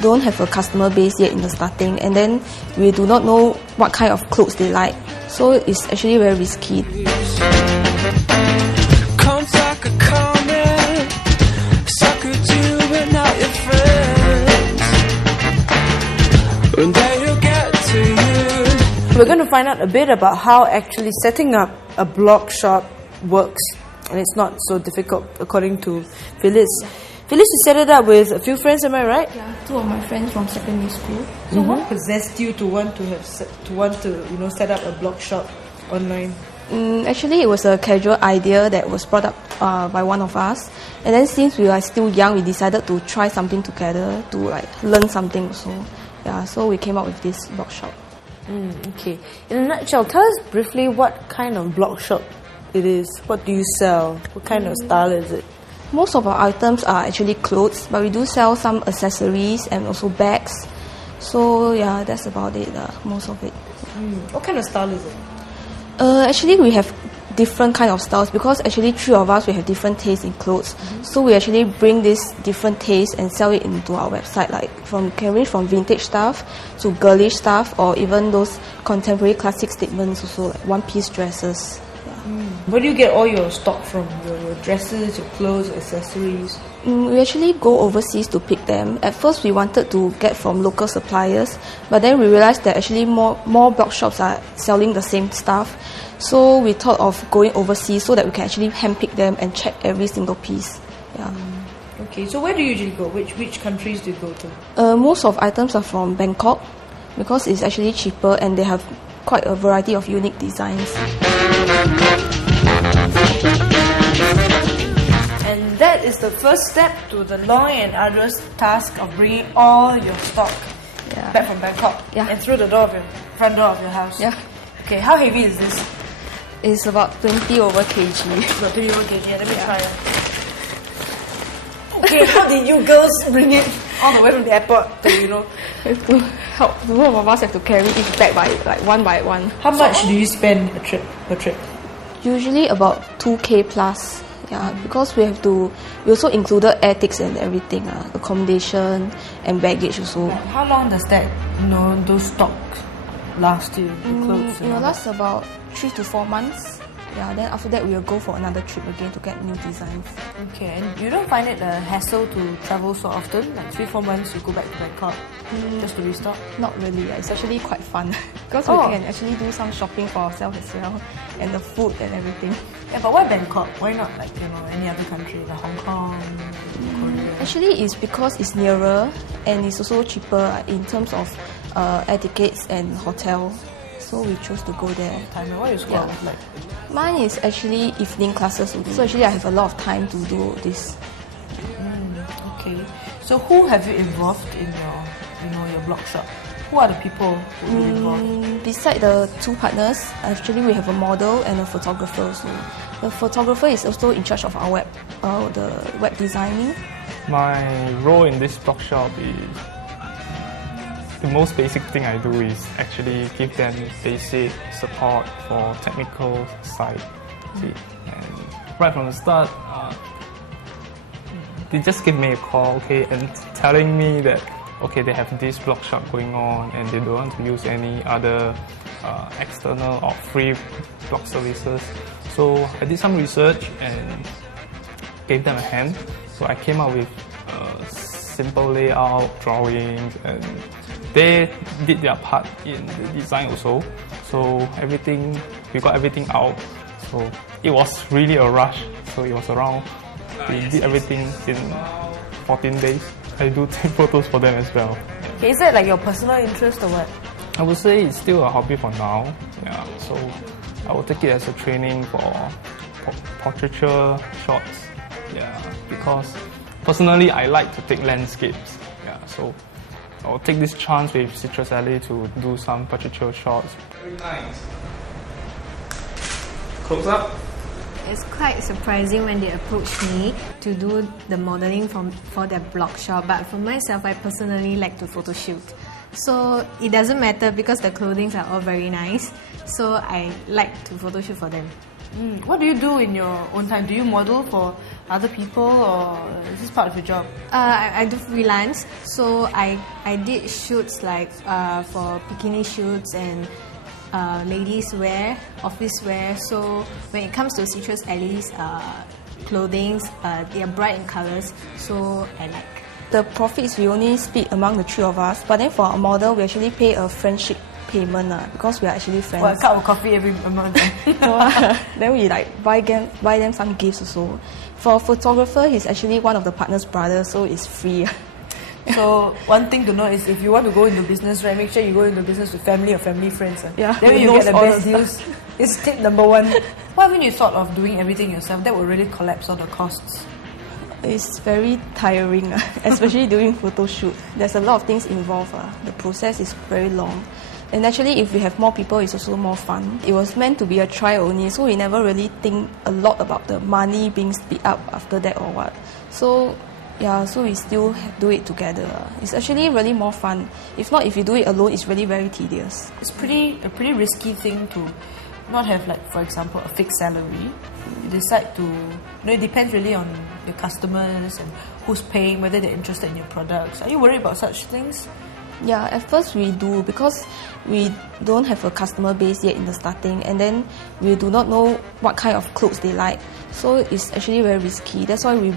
don't have a customer base yet in the starting, and then we do not know what kind of clothes they like. So it's actually very risky. We're going to find out a bit about how actually setting up a blog shop works, and it's not so difficult according to Phyllis. Phyllis, you set it up with a few friends, am I right? Yeah, 2 of my friends from secondary school. So what possessed you to want to set up a blog shop online? Actually, it was a casual idea that was brought up by one of us, and then since we are still young, we decided to try something together to learn something also. Yeah, so we came up with this blog shop. Okay. In a nutshell, tell us briefly what kind of blog shop it is. What do you sell? What kind of style is it? Most of our items are actually clothes, but we do sell some accessories and also bags. So yeah, that's about it, most of it. What kind of style is it? Actually, we have different kind of styles because actually 3 of us, we have different tastes in clothes. So we actually bring this different taste and sell it into our website, can range from vintage stuff to girlish stuff, or even those contemporary classic statements also, like one-piece dresses. Where do you get all your stock from? Your dresses, your clothes, your accessories? We actually go overseas to pick them. At first we wanted to get from local suppliers, but then we realized that actually more blog shops are selling the same stuff. So we thought of going overseas so that we can actually handpick them and check every single piece. Yeah. Okay, so where do you usually go? Which countries do you go to? Most of items are from Bangkok because it's actually cheaper and they have quite a variety of unique designs. And that is the first step to the long and arduous task of bringing all your stock back from Bangkok and through the front door of your house. Yeah. Okay, how heavy is this? It's about 20 over kg. About 20 over kg. Let me try. Okay, how did you girls bring it all the way from the airport to, We have to help. Both of us have to carry each bag by one by one. How much do you spend per trip? Usually about 2K plus. Yeah, because we also included air tickets and everything, accommodation and baggage also. How long does that, those stock last you? The clothes? It will last about 3 to 4 months. Yeah, then after that we will go for another trip again to get new designs. Okay, and you don't find it a hassle to travel so often? Like 3-4 months you go back to Bangkok just to restock? Not really. It's actually quite fun because we can actually do some shopping for ourselves as well, and the food and everything. Yeah, but why Bangkok? Why not any other country like Hong Kong, Korea? Actually, it's because it's nearer and it's also cheaper in terms of air tickets and hotel. So we chose to go there. What is school like? Mine is actually evening classes. So actually I have a lot of time to do this. Okay. So who have you involved in your blog shop? Who are the people who you involved? Beside the 2 partners, actually we have a model and a photographer also. The photographer is also in charge of our the web designing. My role in this blog shop is the most basic thing I do is actually give them basic support for technical side. And right from the start, they just give me a call, and telling me that they have this blog shop going on and they don't want to use any other external or free blog services. So I did some research and gave them a hand. So I came up with simple layout, drawings, and they did their part in the design also. So we got everything out. So it was really a rush. So it was around, we did everything in 14 days. I do take photos for them as well. Okay, is that like your personal interest or what? I would say it's still a hobby for now. Yeah, so I will take it as a training for portraiture shots. Yeah, because personally I like to take landscapes. Yeah, so I'll take this chance with Citrus Alley to do some portraiture shots. Very nice. Close up. It's quite surprising when they approached me to do the modeling for their blog shop, but for myself, I personally like to photo shoot. So it doesn't matter because the clothing are all very nice, so I like to photo shoot for them. What do you do in your own time? Do you model for other people, or is this part of your job? I do freelance, so I did shoots like for bikini shoots and ladies wear, office wear. So when it comes to Citrus Alley's clothing, they are bright in colors, so I like. The profits we only split among the three of us, but then for our model we actually pay a friendship payment because we are actually friends. Well, a cup of coffee every month. Then we like buy them some gifts also. For a photographer, he's actually one of the partner's brothers, so it's free. So one thing to know is if you want to go into business, right, make sure you go into business with family or family friends. Yeah, then you get the best deals. It's tip number one. What haven't you thought of doing everything yourself? That will really collapse all the costs. It's very tiring, especially during photo shoot. There's a lot of things involved. The process is very long. And actually, if we have more people, it's also more fun. It was meant to be a try only, so we never really think a lot about the money being split up after that or what. So, yeah, so we still do it together. It's actually really more fun. If not, if you do it alone, it's really very tedious. It's a pretty risky thing to not have, like, for example, a fixed salary. You decide to, it depends really on your customers and who's paying, whether they're interested in your products. Are you worried about such things? Yeah, at first we do, because we don't have a customer base yet in the starting, and then we do not know what kind of clothes they like. So it's actually very risky. That's why we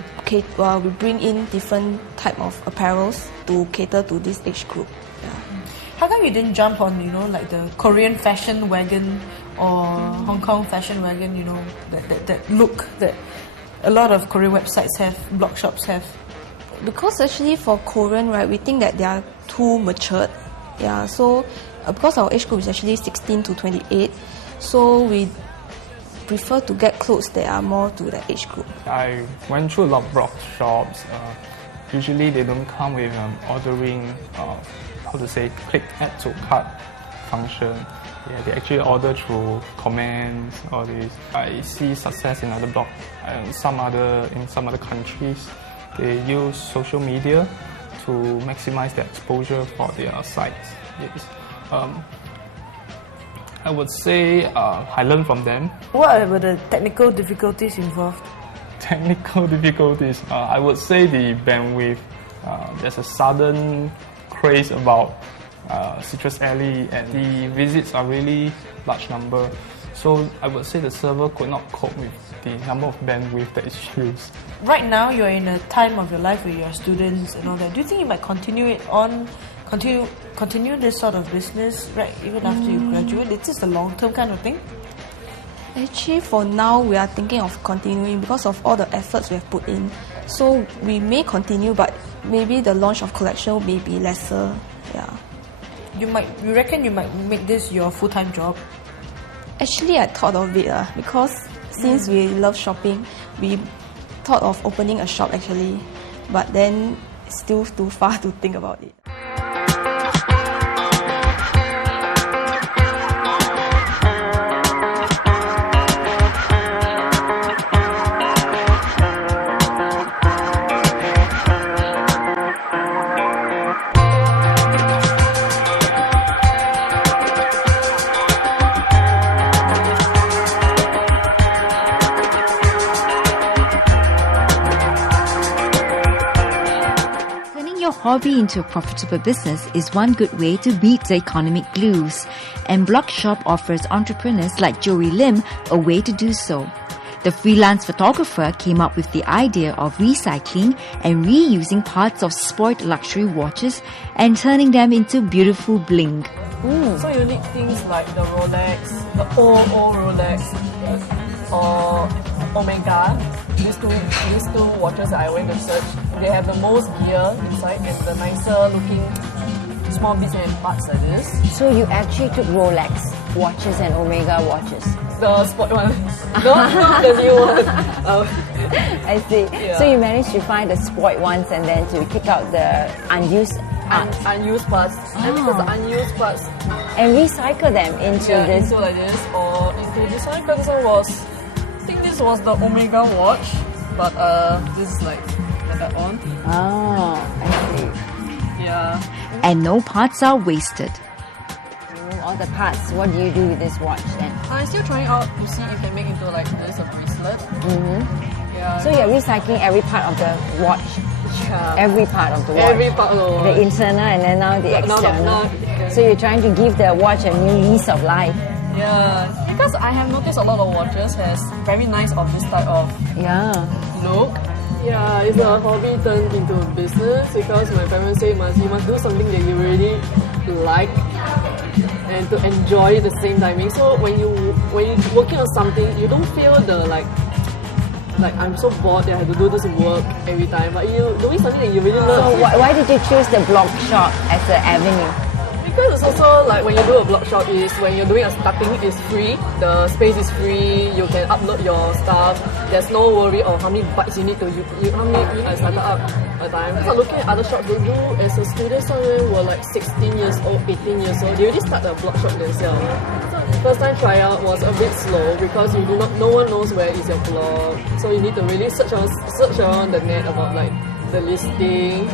bring in different type of apparels to cater to this age group. Yeah. How come you didn't jump on, like the Korean fashion wagon or Hong Kong fashion wagon, that look that a lot of Korean websites have, blog shops have? Because actually for Korean, right, we think that they are too matured. Yeah, so because our age group is actually 16 to 28, so we prefer to get clothes that are more to the age group. I went through a lot of blog shops. Usually they don't come with ordering, click add to cart function. Yeah, they actually order through comments, all this. I see success in other blogs and in some other countries. They use social media to maximize their exposure for their sites. Yes. I would say I learned from them. What were the technical difficulties involved? Technical difficulties, I would say the bandwidth. There's a sudden craze about Citrus Alley, and the visits are really large number. So I would say the server could not cope with the number of bandwidth that is used. Right now, you're in a time of your life where you're students and all that. Do you think you might continue this sort of business, right, even after you graduate? It's just a long-term kind of thing? Actually, for now, we are thinking of continuing because of all the efforts we have put in. So we may continue, but maybe the launch of collection may be lesser. Yeah. You reckon you might make this your full-time job? Actually, I thought of it because since we love shopping, we thought of opening a shop actually, but then it's still too far to think about it. Hobby into a profitable business is one good way to beat the economic blues, and Blog Shop offers entrepreneurs like Joey Lim a way to do so. The freelance photographer came up with the idea of recycling and reusing parts of sport luxury watches and turning them into beautiful bling. So you need things like the Rolex, the old Rolex, or Omega. These two watches that I went to search, they have the most gear inside and the nicer looking small bits and parts like this. So you actually took Rolex watches and Omega watches? The sport one. Not the new one. I see. Yeah. So you managed to find the sport ones and then to pick out the unused parts. Unused parts. And because the unused parts. And recycle them into this. Into like this, or into this one. Because I think this was the Omega watch, but this is like the add-on. Oh, I see. Yeah. And no parts are wasted. all the parts. What do you do with this watch then? I'm still trying out to see if I can make into like this a bracelet. Yeah. So you're recycling every part of the watch, yeah. every part of the watch. Every part of the watch. The internal and then now the external. Now, So you're trying to give the watch a new lease of life. yeah, because I have noticed a lot of watches has very nice of this type of Yeah. look. Yeah, it's a hobby turned into a business because my parents say you must do something that you really like and to enjoy at the same timing. So when you're working on something, you don't feel the like I'm so bored that I have to do this work every time. But you doing something that you really love. So why did you choose the blog shop as an avenue? Because it's also like when you do a blog shop is when you're doing a starting is free, the space is free, you can upload your stuff, there's no worry of how many bytes you need to how many I started up a time. So looking at other shops they do as a student, some of them were like 16 years old, 18 years old, they already start a blog shop themselves. So first time tryout was a bit slow because no one knows where is your blog. So you need to really search around the net about like the listing.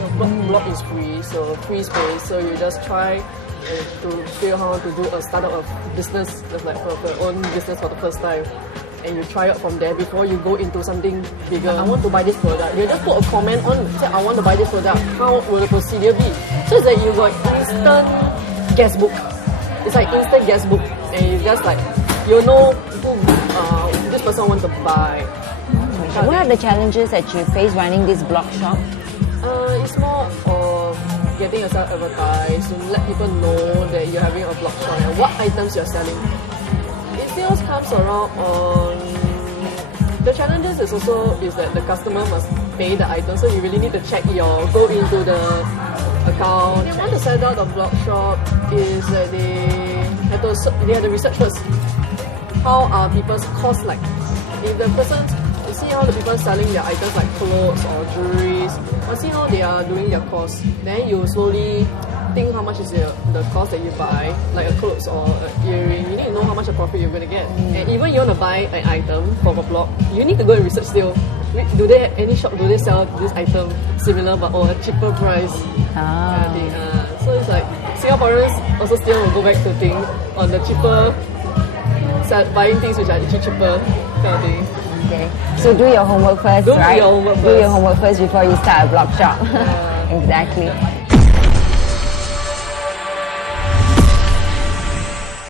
Blog is free, so free space, so you just try to figure out how to do a startup of business, just like for your own business for the first time. And you try out from there before you go into something bigger. I want to buy this product. You just put a comment on, say I want to buy this product. How will the procedure be? So it's like you got instant guestbook. It's like instant guestbook, and you just like you know who this person wants to buy. What are the challenges that you face running this blog shop? It's more of getting yourself advertised, to let people know that you're having a blog shop and what items you're selling. It still comes around on the challenges is that the customer must pay the item, so you really need to go into the account. They want to set up a blog shop is that they have to research first. How are people's costs like? If the person you see how the people selling their items like clothes or jewelries, or see how they are doing their cost. Then you slowly think how much is the cost that you buy, like a clothes or an earring. You need to know how much a profit you're going to get. And even you want to buy an item from a blog, you need to go and research still. Any shop do they sell this item similar but a cheaper price? So it's like Singaporeans also still will go back to think on the cheaper, buying things which are actually cheaper kind of thing. Okay. So do your homework first, right? Do your homework first. Do your homework first before you start a blog shop. Exactly.